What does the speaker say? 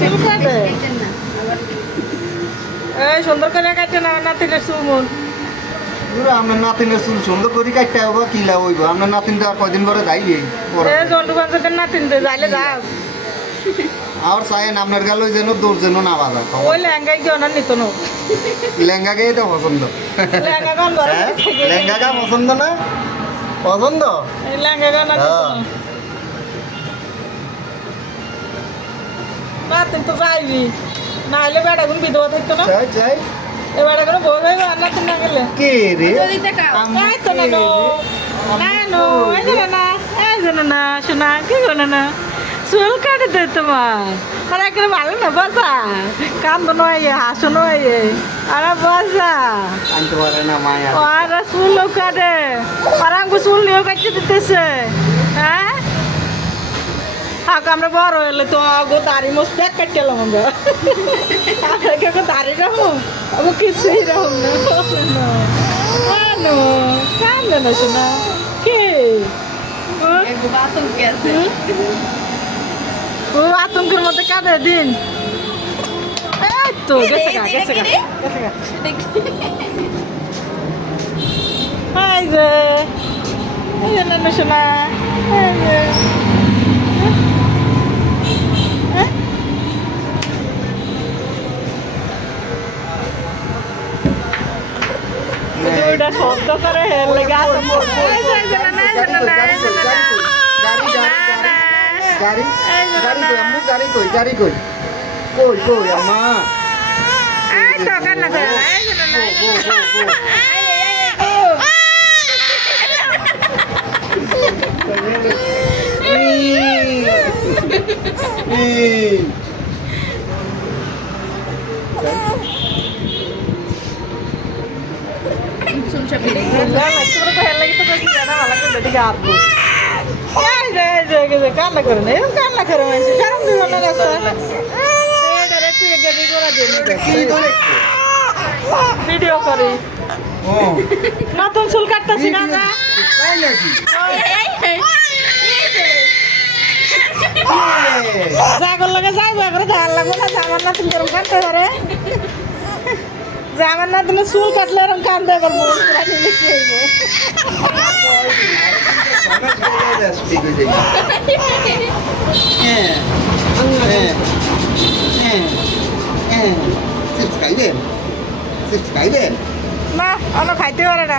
চুল কাটে এই সুন্দর করে কাটে না নাতিনের মুন পুরো আপনার নাতিনের চুল সুন্দর করে কাটতে হবে কি লাভ হইব? আপনার নাতিন তো আর কয়দিন পরে যাইবে এই বাঞ্চাদের নাতিন দে যাইলে যাও। আর চাইন আপনার গেল যেন দৌড় যেন না বাজা ওই লেহেঙ্গাই কি অনার নিত না? লেহেঙ্গা গে এটা পছন্দ? লেহেঙ্গা হ্যাঁ? লেহেঙ্গা পছন্দ না? পছন্দ? এই লেহেঙ্গা হ্যাঁ। তো যাইবি না হলে বেড়াগুন বিধবা থাকতো না চাই চাই এই বেড়াগুলো বউ যাইবে আর নাতিন না গেলে কে রে এই তো না নো না নো এই যে না এই যে না শোনা কি গো না চুল কাটে দে তোমার আর একরে ভালো না বাসা কান্দ নয় হাসো নয় আরে বাসা আনতে পারে না মায়া আর চুল কাটে আর আমাকে চুল নিয়েও কাটতে দিতেছে হাক আমরা বড় হলে তো আগো দাড়ি মোস কাটতে এলাম আমরা। আমরা কি আগো দাড়ি রাখুন আগো কিছুই রাখুন না। কেন কান্দে না শোনা? কে? ও আতঙ্কের মধ্যে কাঁদে দিন। এই তো গেছে গা গেছে গা গেছে গা। এই যে এই যে নানু শোনা এই যে। দুইটা শব্দ করে হেলে গা এই যে এই যে নানা এই যে নানা এই যে নানা গাড়ি গাড়ি। কই গাড়ি কই তো কান্না করে না, না, তো হেলে গেছো, বেশি জানা, ভালো করে দেখে আসব। এই যে, এই যে, এই যে, কান্না করে না, এরকম কান্না করে মানুষ, কারণ দিল না রাস্তা। একটু এগিয়ে করে ভিডিও করি। নতুন চুল কাটতেছি না জাগর লগে যাইবো একবার ধার লাগবো না আমার নাতিন এরকম কাটতে পারে যে আমার নাতিনের চুল কাটলে এরকম কান্দে এবার বড় করে নিলে কি হইব ঠিক যাবে চিপস খাইবেন চিপস খাইবেন না। অন্য খাইতে পারে না